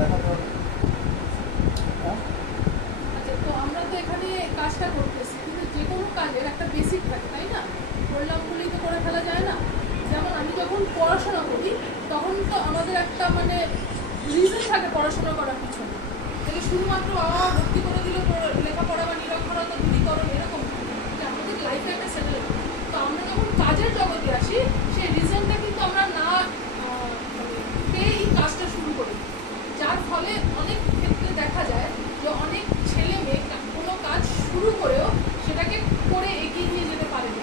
দেখাতে হবে। আচ্ছা, তো আমরা তো এখানে কাজটা করতেছি, কিন্তু যে কোনো কাজের একটা বেসিক থাকে, তাই না? করলাম বলেই তো করে ফেলা যায় না। যেমন আমি যখন পড়াশোনা করি তখন তো আমাদের একটা মানে রিজন থাকে পড়াশোনা করার পিছনে, থেকে শুধুমাত্র বাবা মা ভর্তি করে দিল লেখাপড়া বা নিরক্ষরতা দূরীকরণ এরকম না। যে আমাদের লাইফে একটা সেটেল। তো আমরা যখন কাজের জগতে আসি সেই রিজনটা কিন্তু আমরা না পেয়ে এই কাজটা শুরু করি, যার ফলে অনেক ক্ষেত্রে দেখা যায় যে অনেক ছেলে মেয়ে কোনো কাজ শুরু করেও সেটাকে করে এগিয়ে নিয়ে যেতে পারে না,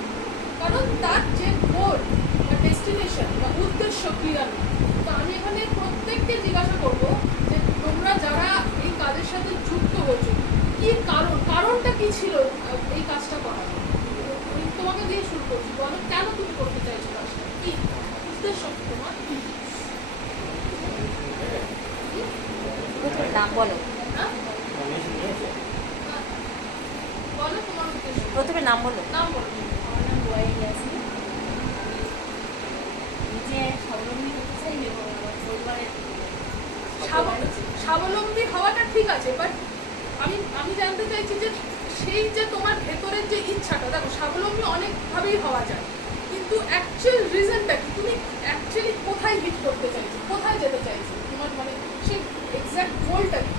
কারণ তার যে গোল বা ডেস্টিনেশন বা উদ্দেশ্য ক্লিয়ার নেই। তো আমি এখানে প্রত্যেককে জিজ্ঞাসা করবো যে তোমরা যারা এই কাজের সাথে যুক্ত হয়েছো, কি কারণটা কি ছিল এই কাজটা করার? আমি তোমাকে দিয়ে শুরু করছি, বলো কেন তুমি করতে চাইছো কাজটা, কি উদ্দেশ্য তোমার? নাম বলো, হ্যাঁ বলো তোমার উদ্দেশ্য। প্রথমে নাম বলো। নাম বলো। আমার নাম ওয়াই ইয়াসমিন। নিজে স্বাবলম্বী হতে চাই এবং আমার পরিবারের স্বাবলম্বী হওয়াটা ঠিক আছে, বাট আমি জানতে চাইছি যে সেই যে তোমার ভেতরের যে ইচ্ছাটা, দেখো স্বাবলম্বী অনেকভাবেই হওয়া যায়, কিন্তু অ্যাকচুয়াল রিজনটা কি? তুমি অ্যাকচুয়ালি কোথায় হিট করতে চাইছো, কোথায় যেতে চাইছো, তোমার মানে সেই এক্স্যাক্ট গোলটা কি?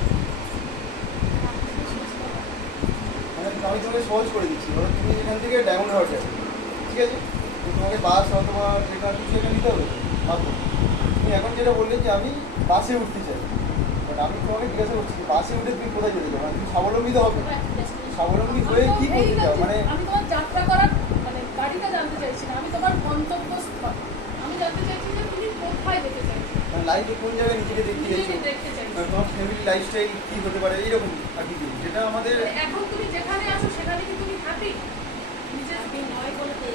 মানে আমি তোমাকে সহজ করে দিচ্ছি। ধরো তুমি এখান থেকে ডায়মন্ড হারবার যাবে, ঠিক আছে? তো তোমাকে বাস অথবা ট্রেন কিছু এখানে নিতে হবে মাধ্যম। তুমি এখন যেটা বললে যে আমি বাসে উঠতে চাই, বাট আমি তোমাকে জিজ্ঞাসা করছি বাসে উঠে তুমি কোথায় যেতে চাও? মানে তুমি স্বাবলম্বী তো হবে, স্বাবলম্বী হয়ে কি করতে চাও? মানে আমি তোমার যাত্রা করার মানে গাড়িটা জানতে চাইছি না, আমি তোমার গন্তব্যস্থল আমি জানতে চাইছি যে তুমি কোথায় যেতে চাইছো, লাইফে কোন জায়গায় নিজেকে দেখতে নিজেকে চাইছো, দেখতে চাইছো। তোমার ফ্যামিলি লাইফস্টাইল কী হতে পারে, এইরকম আর কি জিনিস, যেটা আমাদের এখন তুমি যেখানে আছো সেখানে কি তুমি হ্যাপি? নিজের নয় বলে তো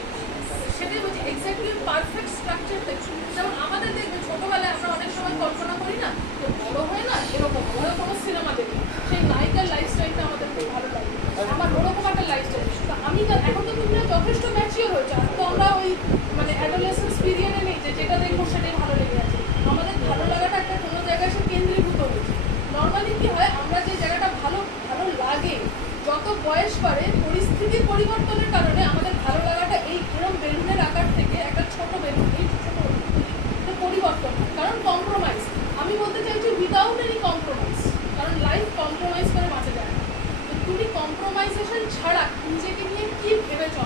সেটাই বলছি, এক্স্যাক্টলি পারফেক্ট স্ট্রাকচার দেখছো। যেমন আমাদের দেখবে ছোটবেলায় আমরা অনেক সময় কল্পনা করি না যে বড় হয় না এরকম বড় কোনো সিনেমা দেখি, সেই নায়িকার লাইফস্টাইলটা আমাদের খুব ভালো লাগে, আমার ওরকম একটা লাইফস্টাইল। আমি এখন তো তুমি যথেষ্ট ম্যাচিওর হয়েছো, আর তো আমরা ওই মানে অ্যাডোলেসেন্স পিরিয়ডে নেই যে যেটা দেখবো সেটাই ভালো লেগে আছে। আমাদের ভালো লাগাটা একটা কোনো জায়গায় এসে কেন্দ্রীভূত হয়েছে। নর্মালি কি হয়, আমরা যে জায়গাটা ভালো ভালো লাগে যত বয়স বাড়ে পরিস্থিতির পরিবর্তনের কারণে আমাদের ভালো লাগাটা এই এরকম বেলুনের আকার থেকে একটা ছোট বেলুন এই ছোট পরিবর্তন হয়, কারণ কম্প্রোমাইজ। আমি বলতে চাইছি উইদাউট এনি কম্প্রোমাইজ, কারণ লাইফ কম্প্রোমাইজ করে বাঁচা যায় না। তো তুমি কম্প্রোমাইজেশন ছাড়া নিজেকে নিয়ে কি ভেবেছো?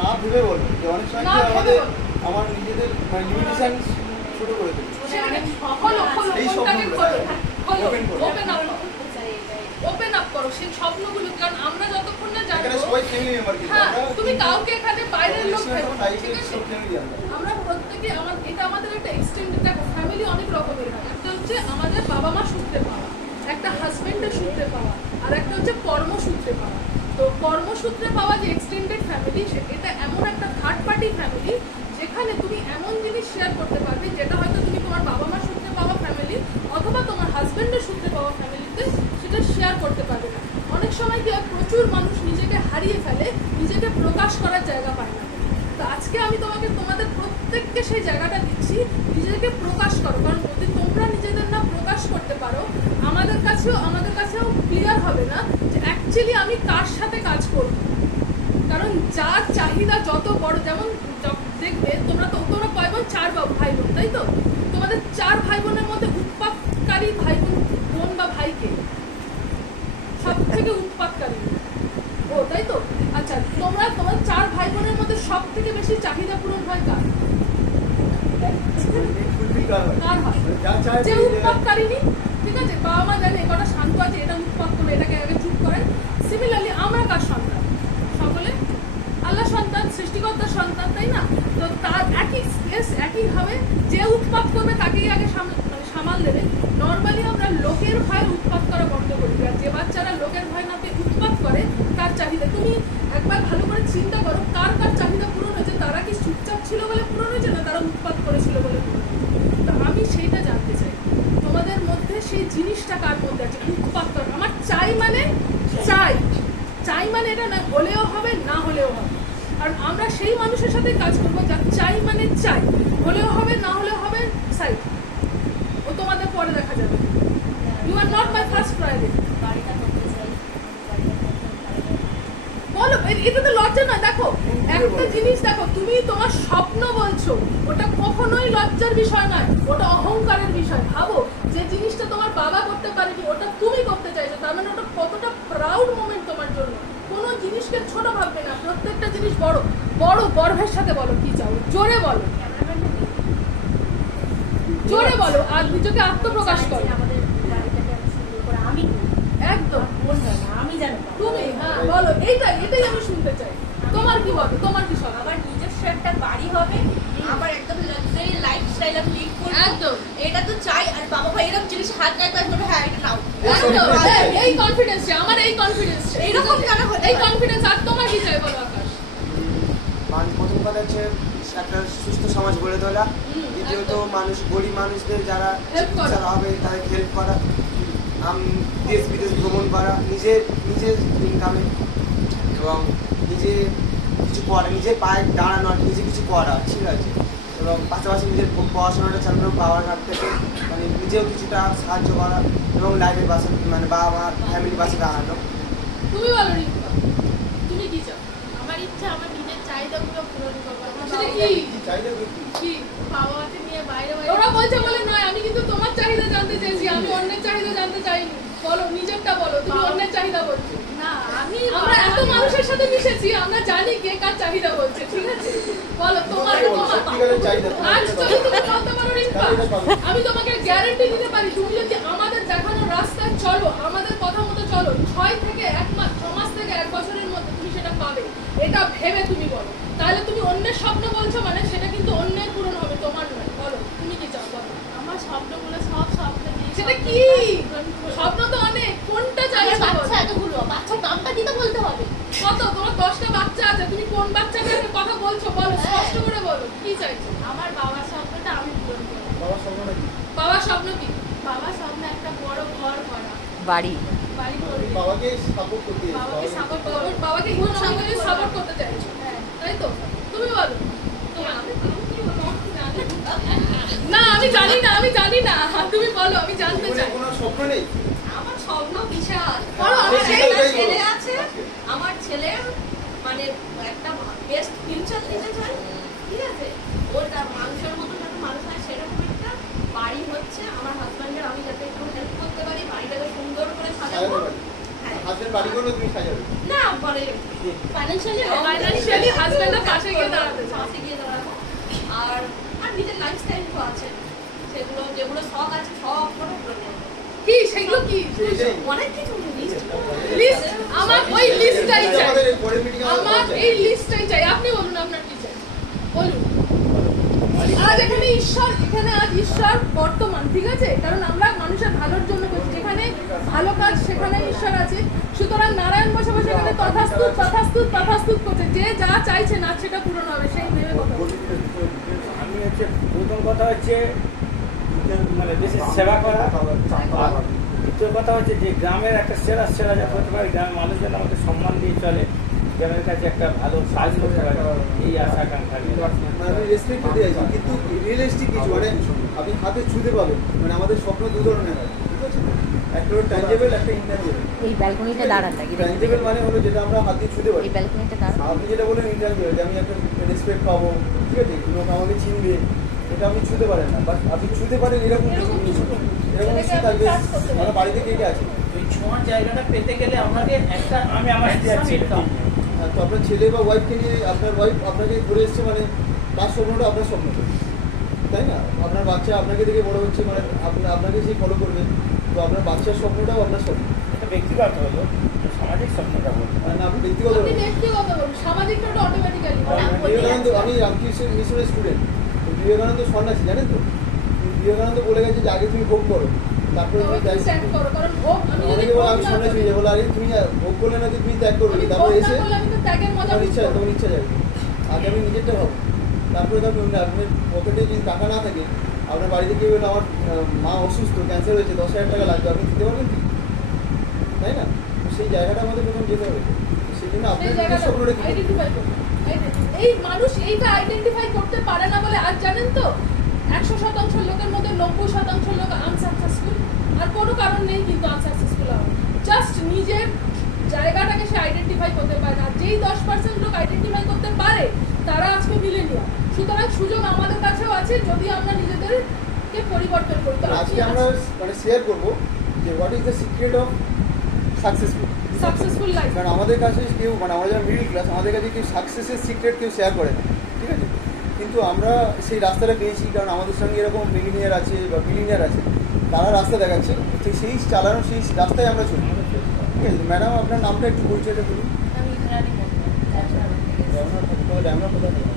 না ভেবে বলবো যে অনেক সময় না কি হয় ভেবে আমাদের বলো। আমার নিজেদের মানে লিমিটেশন ছোট করে দেবে। এই স্বপ্নগুলো ওপেন আপ করো সেই স্বপ্নগুলো, কারণ আমরা যতক্ষণ না এখানে জানবো। সবাই ফ্যামিলি মেম্বার, কিন্তু হ্যাঁ, আমরা তুমি কাউকে এখানে বাইরের লোক ভেবো না, লাইফে ঠিক আছে? সব ফ্যামিলি আমরা। আমরা প্রত্যেকে এটা আমাদের একটা এক্সটেন্ডেড, দেখো ফ্যামিলি অনেক রকমের হয়। একটা হচ্ছে আমাদের বাবা মা সূত্রে পাওয়া, একটা হাজবেন্ডের সূত্রে পাওয়া, আর একটা হচ্ছে কর্মসূত্রে পাওয়া। তো কর্মসূত্রে পাওয়া যে এক্সটেন্ডেড ফ্যামিলি, এটা এমন একটা থার্ড পার্টি ফ্যামিলি যেখানে তুমি এমন জিনিস শেয়ার করতে পারবে যেটা হয়তো তুমি তোমার বাবা মা সূত্রে পাওয়া ফ্যামিলি অথবা তোমার হাজবেন্ডের সূত্রে পাওয়া ফ্যামিলিতে সেটা শেয়ার করতে পারবে না। অনেক সময় কি হয়, প্রচুর মানুষ নিজেকে হারিয়ে ফেলে, নিজেকে প্রকাশ করার জায়গা পায় না। তো আজকে আমি তোমাদের প্রত্যেককে সেই জায়গাটা দিচ্ছি, নিজেকে প্রকাশ করো, কারণ যদি তোমরা নিজেদের না প্রকাশ করতে পারো আমাদের কাছেও ক্লিয়ার হবে না যে অ্যাকচুয়ালি আমি কার সাথে কাজ করব। কারণ যার চাহিদা যত বড়, যেমন দেখবে তোমরা কয় বোন? 4 ভাই বোন, তাই তো? তোমাদের 4 ভাই বোনের মধ্যে উৎপাতকারী ভাই বোন বা ভাইকে সব থেকে উৎপাতকারী ও, তাই তো? আচ্ছা, তোমার 4 ভাই বোনের মধ্যে সব থেকে বেশি চাহিদা পূরণ হয় কার? কার হয়? যে উৎপাতকারিনী, ঠিক আছে? বাবা মা জানে এটা শান্ত আছে, এটা উৎপাত করবে, এটাকে আগে চুপ করে। সিমিলারলি আমরা কার সন্তান? সকলে আল্লাহ সন্তান, সৃষ্টিকর্তার সন্তান, তাই না? তো তার একইভাবে যে উৎপাত করবে তাকেই আগে সামাল দেবে। নর্মালি আমরা লোকের ভয় উৎপাত করা বন্ধ করি, আর যে বাচ্চারা লোকের ভয় না পেয়ে উৎপাত করে তার চাহিদা, তুমি একবার ভালো করে চিন্তা করো কার কার চাহিদা পূরণ হয়েছে। তারা কি চুপচাপ ছিল বলে পূরণ হয়েছে, না তারা উৎপাত করেছিল বলে পূরণ হয়েছে? তো আমি সেইটা জানতে চাই, তোমাদের মধ্যে সেই জিনিসটা কার মধ্যে আছে? উৎপাত করা। আমার চাই মানে চাই মানে এটা না হলেও হবে, না হলেও হবে। কারণ আমরা সেই মানুষের সাথে কাজ করবো যার চাই মানে চাই, হলেও হবে, না হলেও হবে, সাইড ও তোমাদের পরে দেখা যাবে। You are not my first priority. বাড়িটা করতে চাই, বাড়িটা করতে পারি। বলো, এটা তো লজ্জা নয়। দেখো একটা জিনিস, দেখো তুমি তোমার স্বপ্ন বলছো, ওটা কখনোই লজ্জার বিষয় নয়, ওটা অহংকারের বিষয়। ভাবো যে জিনিসটা তোমার বাবা করতে পারেনি ওটা তুমি করতে চাইছো, তার মানে ওটা কতটা প্রাউড মোমেন্ট তোমার জন্য। কোনো জিনিসকে ছোট ভাববে না, প্রত্যেকটা জিনিস বড় বড় গর্বের সাথে বলো কি চাও, জোরে বলো, ক্যামেরাম্যানটা নেই। জোরে বলো, আর নিজেকে আত্মপ্রকাশ করো। আমাদের বাড়িটাকে আমি সুন্দর করে আমি করি। একদম মন হয় না, আমি জানি না। তুমি, হ্যাঁ বলো, এটাই আমি শুনতে চাই। তোমার কি বলো, তোমার কি সব? আমার নিজস্ব একটা বাড়ি হবে, আমার একদম লাক্সারি লাইফস্টাইল আমি লিড করব। একদম। এটা তো চাই। আর বাবা ভাই এরকম জিনিস হাত রাখবে বলবে হ্যাঁ এটা নাও। একদম, এই কনফিডেন্স, আমার এই কনফিডেন্স, এইরকম কেন হতে এই পারে? কনফিডেন্স। আর তোমার কি চাই বলো আকাশ? প্রথম কথা হচ্ছে একটা সুস্থ সমাজ গড়ে তোলা, দ্বিতীয়ত একদম। মানুষ গরিব মানুষদের যারা Help করা। চিকিৎসার হবে তাদের হেল্প করা, দেশ বিদেশ ভ্রমণ করা, নিজের ইনকামে, এবং নিজে কিছু করা, নিজের পায়ে দাঁড়ানো, আর নিজে কিছু করা, ঠিক আছে। এবং পাশাপাশি নিজের পড়াশোনাটা চালানো, বাবার হাত থেকে মানে নিজেও কিছুটা সাহায্য করা, এবং লাইফের পাশে মানে বাবা মা ফ্যামিলির পাশে দাঁড়ানো। তুমি বলো রিম্পা, তুমি কি চাও? আমার ইচ্ছা আমার নিজের চাহিদাগুলো পূরণ করবো। আমার সেটা বাবা- কি? চাইলে কি? কি? বাবা মাকে নিয়ে বাইরে ওরা বলছে বলে নয়, আমি কিন্তু তোমার চাহিদা জানতে চেয়েছি, আমি অন্যের চাহিদা জানতে চাইনি। বলো, নিজেরটা বলো, তুমি অন্যের চাহিদা বলছো। না, আমি আমরা এত মানুষের সাথে মিশেছি, আমরা জানি কে কার চাহিদা বলছে, ঠিক আছে? বলো তোমার তোমার সত্যিকারের চাহিদা আজ যদি তুমি বলতে পারো রিম্পা, আমি তোমাকে গ্যারান্টি দিতে পারি, তুমি যদি আমাদের দেখানো রাস্তায় চলো, আমাদের কথা মতো চলো, 6 থেকে 1 মাস, 6 মাস থেকে 1 বছরের মধ্যে তুমি সেটা পাবে। এটা ভেবে তুমি বলো। তাহলে তুমি অন্যের স্বপ্ন বলছো মানে সেটা কিন্তু অন্যের পূরণ হবে, তোমার নয়। বলো তুমি কি চাও বলো। আমার স্বপ্নগুলো সব স্বপ্ন দিয়ে সেটা কি? স্বপ্ন তো অনেক, কোনটা চাইছো বলো? বাচ্চা এতগুলো বাচ্চার নামটা দিতে বলতে হবে। কত? তোমার 10টা বাচ্চা আছে, তুমি কোন বাচ্চাটার কথা বলছো বলো, স্পষ্ট করে বলো কি চাইছো। আমার বাবার স্বপ্নটা আমি পূরণ করবো। বাবার স্বপ্নটা কি? বাবার স্বপ্ন কি? বাবার স্বপ্ন একটা বড় ঘর করা, বাড়ি। বাড়ি তুমি করবে। বাবাকে সাপোর্ট করতে চাইছো, বাবাকে সাপোর্ট করবো। বাবাকে ইকোনমিক্যালি সাপোর্ট করতে চাইছো, হ্যাঁ। তাই তো? তুমি বলো। তো আমি কি বলবো? না আমি জানি না, আমি জানি না, তুমি বলো, আমি জানতে জীবনে চাই। কোনো স্বপ্ন নেই? আমার স্বপ্ন বিশাল। বলো, আমার আমি একটা সেটাই ছেলে বলো। আছে, আমার ছেলে মানে একটা বেস্ট ফিউচার দিতে চাই, ঠিক আছে? ওর তার মানুষের মতো যাতে মানুষ হয় সেরকম একটা বাড়ি হচ্ছে আমার হাজব্যান্ডের, আমি যাতে একটু হেল্প করতে পারি, বাড়িটাকে সুন্দর করে সাজাবো। সাজাতে পারি? হ্যাঁ। হাজবেন্ড বাড়ি করলে তুমি সাজাবে? না মানে ফাইন্যান্সিয়ালি Financially husband এর পাশে গিয়ে দাঁড়াতে চাই। পাশে গিয়ে দাঁড়াবো। আর আর নিজের লাইফস্টাইল তো আছে, সেগুলো যেগুলো শখ আছে সব করে পূরণ করবো। কি সেগুলো কি? সেইটাই। অনেক কিছু লিস্ট, আমার ওই লিস্টটাই এটা চাই, আমাদের এই পরের meeting এ আমরা আমার বলছি। এই লিস্টটাই চাই। আপনি বলুন আপনার কি চাই, বলুন। আজ এখানে ঈশ্বর, এখানে আজ ঈশ্বর বর্তমান, ঠিক আছে? কারণ আমরা মানুষের ভালোর জন্য করছি, যেখানে ভালো কাজ সেখানে ঈশ্বর আছে। সুতরাং নারায়ণ বসে বসে এখানে তথাস্তুত তথাস্তুত তথাস্তুত করছে, যে যা চাইছে না সেটা পূরণ হবে, সেই ভেবে কথা বলছি। আমি হচ্ছে প্রথম কথা হচ্ছে মানে দেশের সেবা করা, আর দ্বিতীয় কথা হচ্ছে যে গ্রামের একটা সেরা যাতে হতে পারে, গ্রামের মানুষজন আমাকে সম্মান দিয়ে চলে, গ্রামের কাছে একটা ভালো সাহায্য করতে পারে, এই আশা আকাঙ্ক্ষা নিয়ে। মানে আমি রেসপেক্ট করতে চাইছি, কিন্তু রিয়েলিস্টিক কিছু মানে আপনি হাতে ছুঁতে পাবেন। মানে আমাদের স্বপ্ন দু ধরনের হয়, ঠিক আছে? একটা হলো ট্যাঞ্জেবল, একটা ইনট্যাঞ্জেবল। এই ব্যালকনিতে দাঁড়ান নাকি? ট্যাঞ্জেবল মানে হলো যেটা আমরা হাত দিয়ে ছুঁতে পারি। এই ব্যালকনিতে দাঁড়ান। আপনি যেটা বলেন ইন্টারভিউ, যে আমি একটা রেসপেক্ট পাবো, ঠিক আছে, লোক আমাকে চিনবে, এটা আপনি ছুঁতে পারেন না। বাট আপনি ছুঁতে পারেন এরকম এরকম কিছু কিছু, করুন। এরকম এটাকে কিছু আপনি থাকবে। touch করতে পারেন। আমার বাড়িতে কে কে আছে? ওই ছোঁয়ার জায়গাটা পেতে গেলে আমাকে একটা আমি আমার স্ত্রী আর ছেলে income। তো আপনার ছেলে বা ওয়াইফকে নিয়ে, আপনার ওয়াইফ আপনাকে ধরে এসছে মানে তার স্বপ্নটা আপনার স্বপ্ন, তাই না? আপনার বাচ্চা আপনাকে দেখে বড় হচ্ছে, মানে আপনাকে সেই ফলো করবে, তো আপনার বাচ্চার স্বপ্নটাও আপনার স্বপ্ন। এটা ব্যক্তিগত হলো, সামাজিক স্বপ্নটা বলবো। মানে আপনি ব্যক্তিগত আপনি ব্যক্তিগত বলুন, সামাজিকটা অটোমেটিক্যালি বিবেকানন্দ, আমি রামকৃষ্ণ মিশনের স্টুডেন্ট, বিবেকানন্দ সন্ন্যাসী, জানেন তো? বিবেকানন্দ বলে গেছে যে আগে তুমি ভোগ করো, তারপরে তুমি ত্যাগ ত্যাগ করো, কারণ ভোগ, আমি যদি অনেকে বলে ভোগ আমি না সন্ন্যাসী করি, হয়ে যাবো, বলে আরে তুমি ভোগ করলে না, তুমি ত্যাগ করবে, আমি ভোগ তারপরে না এসে করলে আমি তো ত্যাগের মজা তোমার বুঝতে ইচ্ছা, পারবো। তোমার ইচ্ছা যাবে। আগে আমি নিজেরটা ভাবো, তারপরে তো আপনার পকেটে যদি টাকা না থাকে, আপনার বাড়িতে কেউ বলে আমার মা অসুস্থ, ক্যান্সার হয়েছে, 10,000 টাকা লাগবে, আপনি দিতে পারবেন কি? তাই না? তো সেই জায়গাটা আমাদের প্রথম যেতে হবে। সেই জন্য সেই আপনার নিজের জায়গাটা স্বপ্নটা কি? আইডেন্টিফাই করুন। এই মানুষ এইটা আইডেন্টিফাই করতে পারে না বলে আজ জানেন তো 100% লোকের মধ্যে 90% লোক আনসাকসেসফুল। আর কোনো কারণ নেই যেই 10% লোক আইডেন্টিফাই করতে পারে তারা আজকে মিলেনিয়াল। সুতরাং সুযোগ আমাদের কাছেও আছে যদি আমরা নিজেদেরকে পরিবর্তন করতে আজকে আমরা মানে শেয়ার করবো যে what is the secret of successful life. কারণ আমাদের কাছে কেউ মানে আমরা যারা মিডিল ক্লাস আমাদের কাছে কেউ সাকসেসের সিক্রেট কেউ শেয়ার করে না, ঠিক আছে? কিন্তু আমরা সেই রাস্তাটা পেয়েছি কারণ আমাদের সঙ্গে এরকম মিলিনিয়ার আছে বা বিলিনিয়ার আছে, তারা রাস্তা দেখাচ্ছে, তো সেই চালানো সেই রাস্তায় আমরা চলি, ঠিক আছে? ম্যাডাম আপনার নামটা একটু পরিচয়টা বলুন। আমি ইন্দ্রাণী মন্ডল, আমরা কোথায় নেবেন?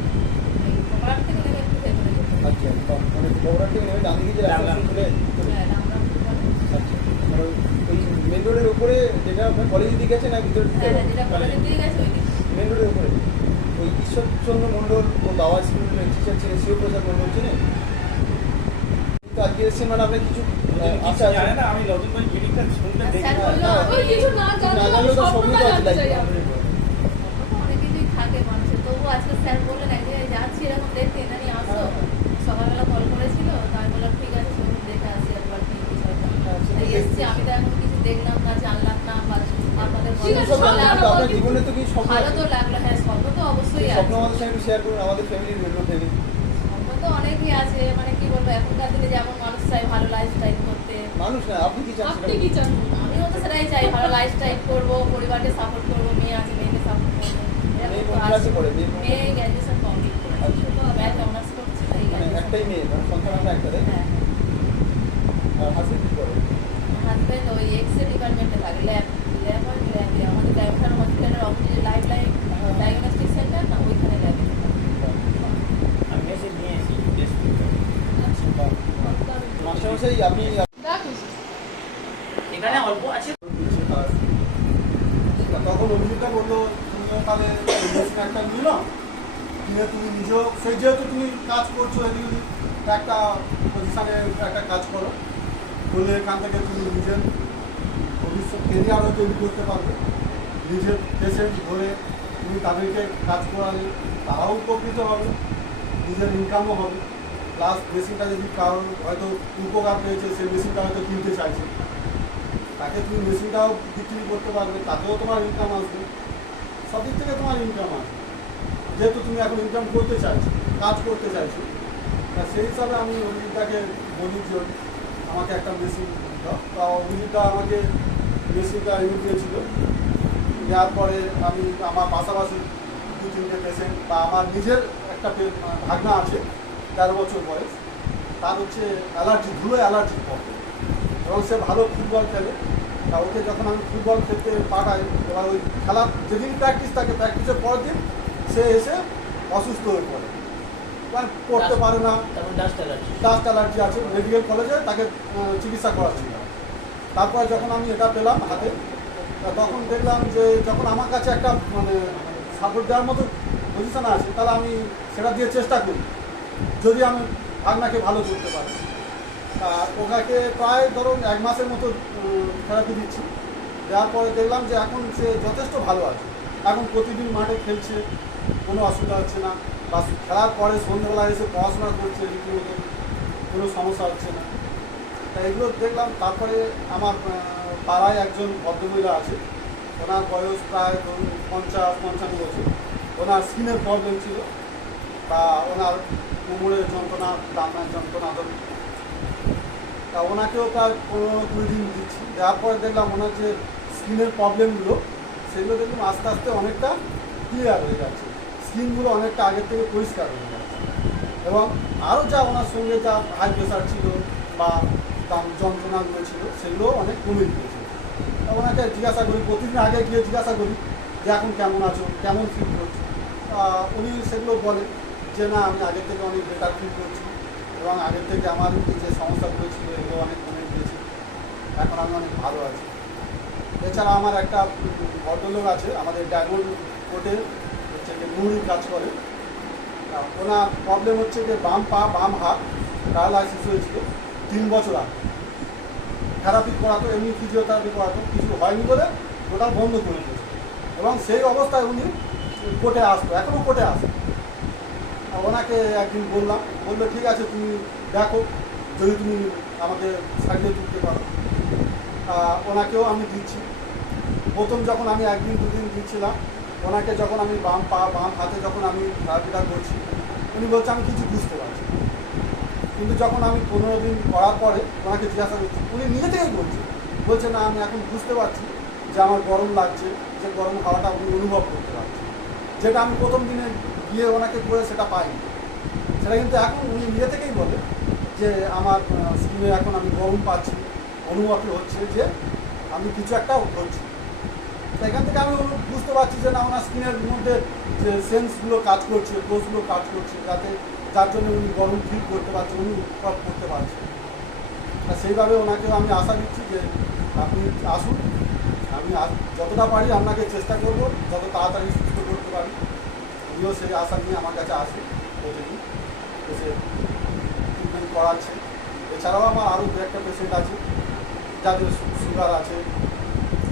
এই প্রোগ্রাম থেকে নেমে একটু ভেতরে যেতে হবে। আচ্ছা, মানে খবরটা থেকে নেবে ডান দিকে যে রাস্তা চলে হ্যাঁ, রামরামপুর বলে। আচ্ছা, মানে ওই মেন রোডের উপরে যেটা আপনার কলেজের দিকে আছে না ভিতরে হ্যাঁ, হ্যাঁ, যেটা কলেজের দিকে গেছে ওই দিকে। মেন রোডের উপরে ওই ঈশ্বরচন্দ্র মণ্ডল ও দাওয়া স্কুলের টিচার ছিলেন শিবপ্রসাদ মণ্ডল ছিলেন। তো আজকে এসেছেন মানে আপনার কিছু আচ্ছা জানে না, আমি নতুন করে জিনিসটা শুনতে দেখি। স্যার বললো ওই কিছু না জানলেও স্বপ্নটা জানতে চাই আমরা। অনেক কিছুই থাকে মানুষের, তবু আজকে স্যার বললেন এক জায়গায় যাচ্ছি এরকম দেখতে, এটা নিয়ে আসো। সকালবেলা কল করেছিল, তো আমি বললাম ঠিক আছে চলুন দেখে আসি একবার কি বিষয়টা। তাই এসছি, আমি তো এখন কিছু দেখলাম না, জানলাম না, বা আপনাদের ঠিক আছে, বলা সব শুনলাম। আপনার জীবনে তো কিছু স্বপ্ন ভালো আছে। তো লাগলো, হ্যাঁ স্বপ্ন তো অবশ্যই স্বপ্ন আছে। আমাদের সঙ্গে একটু শেয়ার করুন, আমাদের ফ্যামিলির মেম্বার ফ্যামিলি। স্বপ্ন তো অনেকই আছে, মানে কি বলবো, এখনকার দিনে যেমন মানুষ চাই ভালো লাইফস্টাইল করতে, মানুষ না, আপনি কি চান আপনি সেটা কি চান? আমিও তো সেটাই চাই, ভালো লাইফস্টাইল করবো, পরিবারকে সাপোর্ট করবো, মেয়ে আছে মেয়েকে সাপোর্ট করবো। মেয়ে এরকম কোন তো ক্লাসে আছে। পড়ে? মেয়ে গ্র্যাজুয়েশন কমপ্লিট করেছে, আচ্ছা। ম্যাথ অনার্স করছে, এই মানে graduation একটাই মেয়ে, মানে সন্তান আমরা একটা, তাই? হ্যাঁ, আর হাসবেন্ড কি করে? হাজবেন্ড ওই এক্সরে ডিপার্টমেন্টে থাকে, ল্যাবে আমাদের ডায়মন্ড হসপিটালের অপোজিটে লাইফ ডায়াগনস্টিক সেন্টার না, ওইখানে ল্যাবে। আমি মেসেজ নিয়েছি টেস্ট মাস্টারমশাই আপনি রাখুন। এখানে অল্প আছে। তখন অভিজিৎটা বললো তুমিও তাহলে মেশিন একটা নিল, নিয়ে তুমি নিজেও সেই যেহেতু তুমি কাজ করছো এদিকে ওদিক, একটা পজিশানে একটা কাজ করো, বলে এখান থেকে তুমি নিজের ভবিষ্যৎ কেরিয়ারও তৈরি করতে পারবে। নিজের পেশেন্ট ধরে তুমি তাদেরকে কাজ করালে তারাও উপকৃত হবে, নিজের ইনকামও হবে, প্লাস মেশিনটা যদি কারোর হয়তো উপকার পেয়েছে সেই মেশিনটা হয়তো কিনতে চাইছে, তাকে তুমি মেশিনটাও বিক্রি করতে পারবে, তাতেও তোমার ইনকাম আসবে, সব দিক থেকে তোমার ইনকাম আসবে। যেহেতু তুমি এখন ইনকাম করতে চাইছো, কাজ করতে চাইছো, তা সেই হিসাবে আমি অভিজিৎটাকে বলি যে আমাকে একটা মেশিন দাও। তা অভিজিৎটা আমাকে মেশিনটা এনে দিয়েছিল। দেওয়ার পরে আমি আমার পাশাপাশি 2-3টে পেশেন্ট বা আমার নিজের একটা ভাগনা আছে 13 বছর বয়স, তার হচ্ছে অ্যালার্জি, ধুলো অ্যালার্জির প্রবলেম, এবং সে ভালো ফুটবল খেলে। তা ওকে যখন আমি ফুটবল খেলতে পাঠাই, এবার ওই খেলার যেদিন প্র্যাকটিস থাকে প্র্যাকটিসের পরের দিন সে এসে অসুস্থ হয়ে পড়ে, মানে পড়তে পারে না, তারপর ডাস্ট অ্যালার্জি। ডাস্ট অ্যালার্জি আছে, মেডিকেল কলেজে তাকে চিকিৎসা করাচ্ছিল। তারপরে যখন আমি এটা পেলাম হাতে, তা তখন দেখলাম যে যখন আমার কাছে একটা মানে সাপোর্ট দেওয়ার মতো পজিশনে আছে, তাহলে আমি সেটা দিয়ে চেষ্টা করি যদি আমি ভাগনাকে ভালো করতে পারি। আর ওনাকে প্রায় ধরুন 1 মাসের মতো থেরাপি দিচ্ছি। দেওয়ার পরে দেখলাম যে এখন সে যথেষ্ট ভালো আছে, এখন প্রতিদিন মাঠে খেলছে, কোনো অসুবিধা হচ্ছে না, বা খেলার পরে সন্ধ্যেবেলা এসে পড়াশোনা করছে রীতিমতো, কোনো সমস্যা হচ্ছে না। তা এগুলো দেখলাম। তারপরে আমার পাড়ায় একজন ভদ্রমহিলা আছে, ওনার বয়স প্রায় ধরুন 50-55 বছর, ওনার স্কিনের প্রবলেম ছিল, বা ওনার কোমরের যন্ত্রণা, ডানার যন্ত্রণা ধরুন। তা ওনাকেও প্রায় 15-20 দিন দিচ্ছি। দেওয়ার পরে দেখলাম ওনার যে স্কিনের প্রবলেমগুলো সেগুলো দেখলাম আস্তে আস্তে অনেকটা ক্লিয়ার হয়ে যাচ্ছে, স্কিনগুলো অনেকটা আগের থেকে পরিষ্কার হয়ে যাচ্ছে, এবং আরও যা ওনার সঙ্গে যা হাই প্রেশার ছিল বা যন্ত্রণাগুলো ছিল সেগুলো অনেক কমে গিয়েছে। তা ওনাকে জিজ্ঞাসা করি, প্রতিদিন আগে গিয়ে জিজ্ঞাসা করি যে এখন কেমন আছো, কেমন ফিল করছো। উনি সেগুলো বলে যে না আমি আগের থেকে অনেক বেটার ফিল করছি, এবং আগের থেকে আমার যে সমস্যাগুলো ছিল এগুলো অনেক কমে গিয়েছে, এখন আমি অনেক ভালো আছি। এছাড়া আমার একটা ভদ্রলোক আছে আমাদের ডায়মন্ড কোর্টে, হচ্ছে যে মুহুরির কাজ করে। ওনার প্রবলেম হচ্ছে যে বাম পা বাম হাত প্যারালাইসিস হয়েছিল 3 বছর আগে। থেরাপি করাতো, এমনি ফিজিওথেরাপি করাতো, কিছু হয়নি বলে ওটা বন্ধ করে দিয়েছে, এবং সেই অবস্থায় উনি কোর্টে আসতো, এখনও কোর্টে আসে। ওনাকে একদিন বললাম, বললো ঠিক আছে তুমি দেখো যদি তুমি আমাকে সারিয়ে তুলতে পারো। ওনাকেও আমি দিচ্ছি। প্রথম যখন আমি 1-2 দিন দিচ্ছিলাম, ওনাকে যখন আমি বাম হাতে যখন আমি থেরাপিটা করছি, উনি বলছে আমি কিছু বুঝতে পারছি না। কিন্তু যখন আমি 15 দিন করার পরে ওনাকে জিজ্ঞাসা করছি, উনি নিজে থেকেই বলছে না আমি এখন বুঝতে পারছি যে আমার গরম লাগছে, যে গরম হাওয়াটা উনি অনুভব করতে পারছি, যেটা আমি প্রথম দিনে গিয়ে ওনাকে করে সেটা পাইনি। সেটা কিন্তু এখন উনি নিজে থেকেই বলে যে আমার স্কিনে এখন আমি গরম পাচ্ছি, অনুভূতি হচ্ছে যে আমি কিছু একটা হচ্ছে। তো এখান থেকে আমি বুঝতে পারছি যে না ওনার স্কিনের মধ্যে যে সেন্সগুলো কাজ করছে, কোষগুলো কাজ করছে, যার জন্য উনি গরম ফিল করতে পারছে, উনি অনুভব করতে পারছে। তা সেইভাবে ওনাকে আমি আশা দিচ্ছি যে আপনি আসুন, আমি যতটা পারি আপনাকে চেষ্টা করব যত তাড়াতাড়ি সুস্থ করতে পারি। উনিও সেই আশা নিয়ে আমার কাছে আসে প্রতিদিন, এসে ট্রিটমেন্ট করাচ্ছে। এছাড়াও আমার আরও দু একটা পেশেন্ট আছে যাদের সুগার আছে,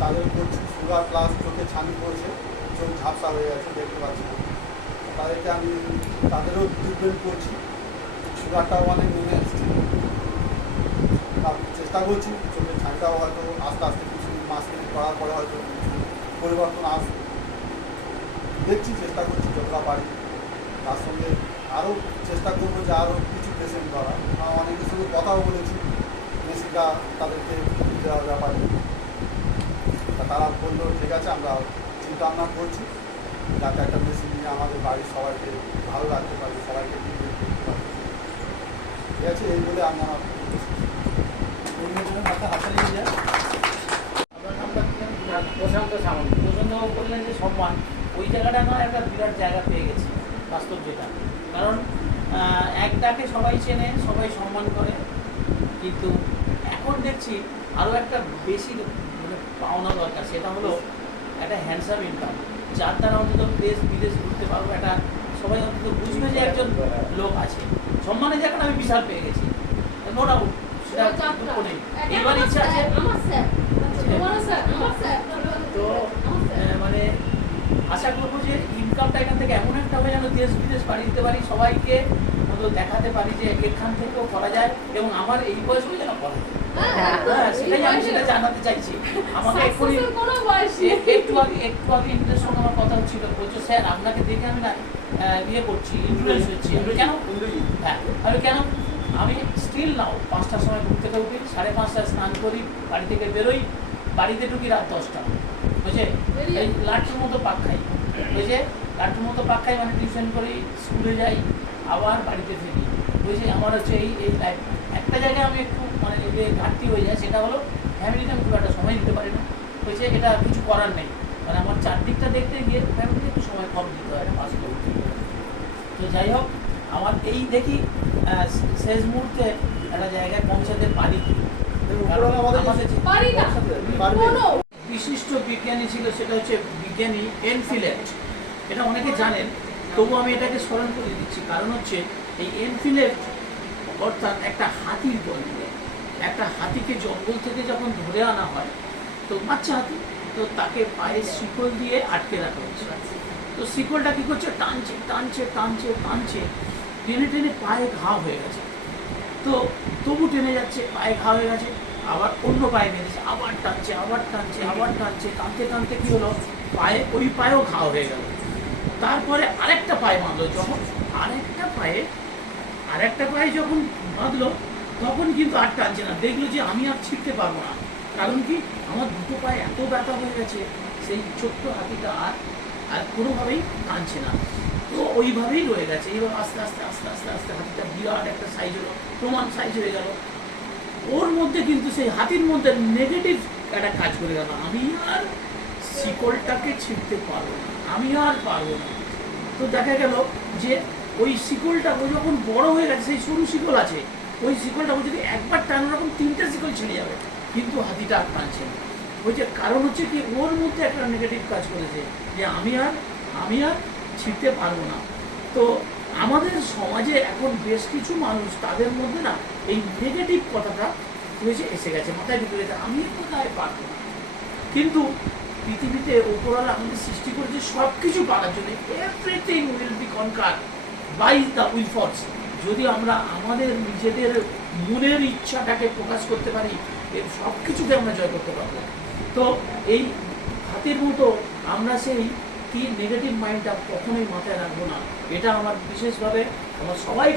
তাদের করছি সুগার প্লাস চোখে ছানি পড়ছে, চোখ ঝাপসা হয়ে গেছে, দেখতে পাচ্ছি না, তাদেরকে আমি তাদেরও ট্রিটমেন্ট করছি। সুগারটাও অনেক নেমে এসছে, চেষ্টা করছি চোখের ছানিটাও হয়তো আস্তে আস্তে কিছু মাস থেকে করার পরে হয়তো কিছু পরিবর্তন আসবে, দেখছি, চেষ্টা করছি যতটা পারি। তার সঙ্গে আরও চেষ্টা করবো যে আরও কিছু পেশেন্ট করা। অনেকের সঙ্গে কথাও বলেছি মেশিনটা তাদেরকে দেওয়ার ব্যাপারে, তা তারা বললো ঠিক আছে আমরা চিন্তা ভাবনা করছি যাতে একটা মেশিন নিয়ে আমাদের বাড়ির সবাইকে ভালো রাখতে পারি, সবাইকে ট্রিটমেন্ট করতে পারি। ঠিক আছে, এই বলে আমি আমার প্রশান্ত সামন্ত প্রশান্তবাবু বললেন যে সম্মান, ওই জায়গাটা আমার একটা বিরাট জায়গা পেয়ে গেছে বাস্তব যেটা। কারণ এক ডাকে সবাই চেনে, সবাই সম্মান করে, কিন্তু এখন দেখছি আরও একটা বেশি মানে পাওনা দরকার, সেটা হলো একটা হ্যান্ডসাম ইনকাম, যার দ্বারা অন্তত দেশ বিদেশ ঘুরতে পারবো, একটা সবাই অন্তত বুঝবে যে একজন লোক আছে। সম্মানের জায়গাটা আমি বিশাল পেয়ে গেছি, নো ডাউট, সেটা দুঃখ নেই। এবার ইচ্ছা আছে তো মানে আশা করবো যে ইনকামটা এখান থেকে এমন একটা হবে যেন দেশ বিদেশ বাড়ি দিতে পারি, সবাইকে অন্তত দেখাতে পারি যে এখান থেকেও করা যায়, এবং আমার এই বয়সেও যেন করা যায়। সেটাই আমি সেটা জানাতে চাইছি। আমাকে এক্ষুনি একটু আগে ইন্টারের সঙ্গে আমার কথা হচ্ছিল, বলছো স্যার আপনাকে দেখে আমি না ইয়ে করছি, ইনফ্লুয়েন্স হচ্ছি। আমি কেন? হ্যাঁ, আমি কেন? আমি স্টিল নাও 5টার সময় ঘুম থেকে উঠি, 5:30টায় স্নান করি, বাড়ি থেকে বেরোই, বাড়িতে ঢুকি রাত 10টা, বুঝে এই লাট্টুর মতো পাক খাই, বুঝে লাট্টুর মতো পাক খাই, মানে টিউশন করি, স্কুলে যাই, আবার বাড়িতে ফিরি, বুঝে আমার হচ্ছে এই লাইফ। একটা জায়গায় আমি একটু মানে ঘাটতি হয়ে যায়, সেটা হলো ফ্যামিলিতে আমি খুব একটা সময় দিতে পারি না, বুঝছে এটা কিছু করার নেই, মানে আমার চারদিকটা দেখতে গিয়ে ফ্যামিলিতে একটু সময় কম দিতে হয়, এটা বাস্তব। তো যাই হোক, আমার এই দেখি শেষ মুহূর্তে একটা জায়গায় পৌঁছাতে পারি। বিশিষ্ট বিজ্ঞানী ছিল, সেটা হচ্ছে বিজ্ঞানী এনফিল্ড। এটা অনেকে জানেন, তবু আমি এটাকে স্মরণ করে দিচ্ছি, কারণ হচ্ছে এই এনফিল্ড অর্থাৎ একটা হাতির গল্প। একটা হাতিকে জঙ্গল থেকে যখন ধরে আনা হয়, তো বাচ্চা হাতি, তো তাকে পায়ের শিকল দিয়ে আটকে রাখা হচ্ছে। তো শিকলটা কী করছে, টানছে টানছে টানছে টানছে, টেনে টেনে পায়ে ঘা হয়ে গেছে। তো তবু টেনে যাচ্ছে, পায়ে ঘা হয়ে গেছে, আবার অন্য পায়ে বেঁধেছে, আবার টানছে আবার টানছে আবার টানছে, টানতে টানতে কী হলো, পায়ে ওই পায়েও ঘা হয়ে গেল। তারপরে আরেকটা পায়ে বাঁধলো, যখন আরেকটা পায়ে যখন বাঁধলো, তখন কিন্তু আর টানছে না, দেখলো যে আমি আর ছিঁড়তে পারবো না, কারণ কি আমার দুটো পায়ে এত ব্যথা হয়ে গেছে, সেই ছোট্ট হাতিটা আর কোনোভাবেই টানছে না। তো ওইভাবেই রয়ে গেছে। এইভাবে আস্তে আস্তে আস্তে আস্তে আস্তে হাতিটা বিরাট একটা সাইজ হলো, প্রমাণ সাইজ হয়ে গেল। ওর মধ্যে কিন্তু সেই হাতির মধ্যে নেগেটিভ একটা কাজ করে গেল, আমি আর শিকলটাকে ছিঁড়তে পারবো না, আমি আর পারবো না। তো দেখা গেল যে ওই শিকলটা ও যখন বড় হয়ে গেছে, সেই সরু শিকল আছে, ওই শিকলটা ও যদি একবার টানো, রকম 3টে শিকল ছিঁড়ে যাবে, কিন্তু হাতিটা আর টানছে না। ওই যে কারণ হচ্ছে কি, ওর মধ্যে একটা নেগেটিভ কাজ করেছে যে আমি আর ছিঁড়তে পারবো না। তো আমাদের সমাজে এখন বেশ কিছু মানুষ, তাদের মধ্যে না এই নেগেটিভ কথাটা হয়েছে এসে গেছে, মাথায় ঢুকে গেছে, আমি কোথায় পারবো না। কিন্তু পৃথিবীতে উপরওয়ালা আমাদের সৃষ্টি করেছে সব কিছু পারার জন্য, everything will be conquer by the will force. যদি আমরা আমাদের নিজেদের মনের ইচ্ছাটাকে প্রকাশ করতে পারি, এর সব কিছুকে আমরা জয় করতে পারবো। তো এই হাতির মতো আমরা সেই ব্যক্তির নেগেটিভ মাইন্ডটা কখনোই মাথায় রাখবো না। এটা আমার বিশেষভাবে আমার সবার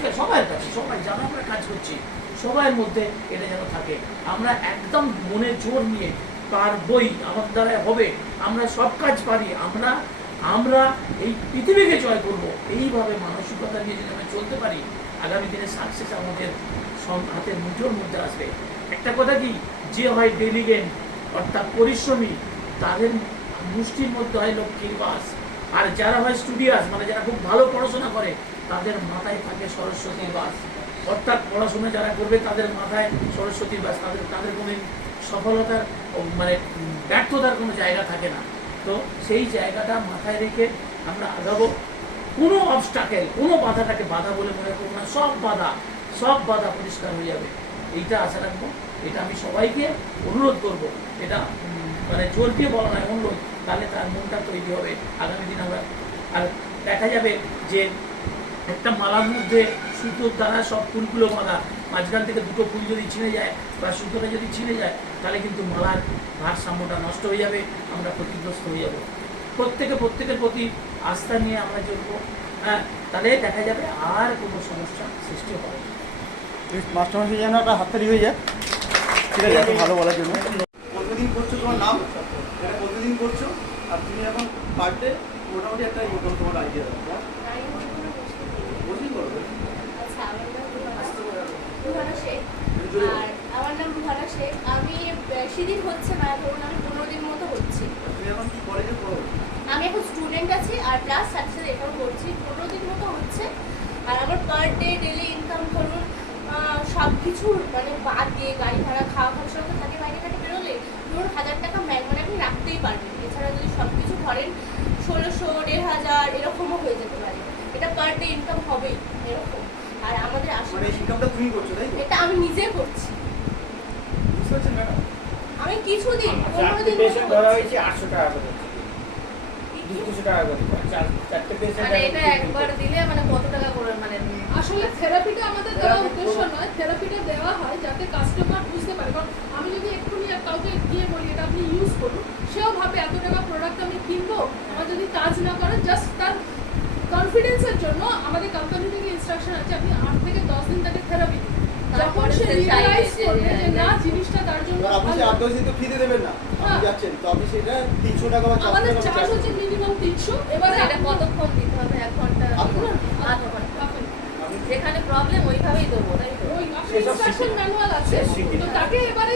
কাছে সবাই যারা আমরা কাজ করছি সবার মধ্যে এটা যেন থাকে। আমরা একদম মনে জোর নিয়ে পারবই, আমার দ্বারা হবে, আমরা সব কাজ পারি, আমরা এই পৃথিবীকে জয় করব, এইভাবে মানসিকতা নিয়ে যদি আমরা চলতে পারি আগামী দিনে সাকসেস আমাদের সব হাতের মুঠোর মধ্যে আসবে। একটা কথা কি, যে হয় ডেলিগেন্ট অর্থাৎ পরিশ্রমী তাদের মুষ্টির মধ্যে হয় লক্ষ্মীর বাস, আর যারা হয় স্টুডিয়াস মানে যারা খুব ভালো পড়াশোনা করে তাদের মাথায় থাকে সরস্বতীর বাস। অর্থাৎ পড়াশোনা যারা করবে তাদের মাথায় সরস্বতীর বাস, তাদের কোনো সফলতার মানে ব্যর্থতার কোনো জায়গা থাকে না। তো সেই জায়গাটা মাথায় রেখে আমরা আগাবো। কোনো অবস্টাকেল, কোনো বাধাটাকে বাধা বলে মনে করবো না, সব বাধা পরিষ্কার হয়ে যাবে, এইটা আশা রাখবো। এটা আমি সবাইকে অনুরোধ করব, এটা মানে জোর দিয়ে বলা নয়, অনুরোধ, তাহলে তার মনটা তৈরি হবে আগামী দিন আমরা। আর দেখা যাবে যে একটা মালার মধ্যে সুতোর দ্বারা সব ফুলগুলো বাঁধা, মাঝখান থেকে দুটো ফুল যদি ছিঁড়ে যায় বা সুতোটা যদি ছিঁড়ে যায় তাহলে কিন্তু মালার ভারসাম্যটা নষ্ট হয়ে যাবে, আমরা ক্ষতিগ্রস্ত হয়ে যাব। প্রত্যেকের প্রতি আস্থা নিয়ে আমরা চলবো, হ্যাঁ, তাহলে দেখা যাবে আর কোনো সমস্যা সৃষ্টি হবে না। মাস্টারমশাই যেন একটা হাততালি হয়ে যায়, ঠিক আছে, এত ভালো বলার জন্য। কতদিন করছো তোমার নাম, এটা কতদিন করছো, আর তুমি এখন পার ডে মোটামুটি একটা তোমার আইডিয়া দাও, বসেই করো। আচ্ছা, রুহানা শেখ। আর আমার নাম রুহানা শেখ। আমি বেশি দিন হচ্ছে না, ধরুন আমি 15 দিন মতো হচ্ছি। তুমি এখন কি কলেজে পড়ো? আমি এখন স্টুডেন্ট আছি আর প্লাস সাথে সাথে এটাও করছি। 15 দিন মতো হচ্ছে। আর আমার পার ডে ডেলি ইনকাম ধরুন সব কিছু মানে বাদ দিয়ে গাড়ি ভাড়া খাওয়া খরচা তো থাকে, বাইরে ঘাটে বেরোলে ধরুন 1000 টাকা মানে আপনি রাখতেই পারবেন। এছাড়া যদি সব কিছু ধরেন 1600, 1500 এরকমও হয়ে যেতে পারে। এটা পার ডে ইনকাম হবেই এরকম। আর আমাদের মানে আশেপাশে ইনকামটা তুমি করছো, তাই তো? এটা আমি নিজে করছি। বুঝতে পারছেন ম্যাডাম? আমি কিছুদিন 15 দিন পেশেন্ট মতো ধরা করছি। হয়েছে 800 টাকা করে, 200 টাকা করে, চারটে পেশেন্ট মানে এটা একবার দিলে মানে কত টাকা করে মানে আসলে থেরাপিটা আমাদের দেওয়া উদ্দেশ্য নয়, থেরাপিটা দেওয়া হয় যাতে কাস্টমার বুঝতে পারে। কারণ আমি যদি এক্ষুনি কাউকে গিয়ে বলি এটা আপনি ইউজ করুন, সেও ভাবে এত টাকা প্রোডাক্ট আমি কিনবো, আমার যদি কাজ না করে, জাস্ট তার কনফিডেন্সের জন্য আমাদের কোম্পানি থেকে ইনস্ট্রাকশন আছে আপনি 8 থেকে 10 দিন তাকে থেরাপি দিন। যখন তারপরে সে সে রিয়েলাইজ চাইবে করবে যে যে না জিনিসটা তার জন্য এবার আপনি ভালো। যে 8-10 দিন তো ফ্রিতে দেবেন না, আপনি হ্যাঁ। যাচ্ছেন তো আপনি সেটা 300 টাকা বা 400 আমাদের টাকা চার্জ charge হচ্ছে করবেন। মিনিমাম 300। এবারে এটা কতক্ষণ দিতে হবে? 1 ঘন্টা, আধ ঘন্টা। আধ ঘন্টা। আপনি যেখানে প্রবলেম ওইভাবেই দেবো, তাই তো? ওই সেসব ইনস্ট্রাকশন ম্যানুয়াল আছে, শিখি। তো তাকে এবারে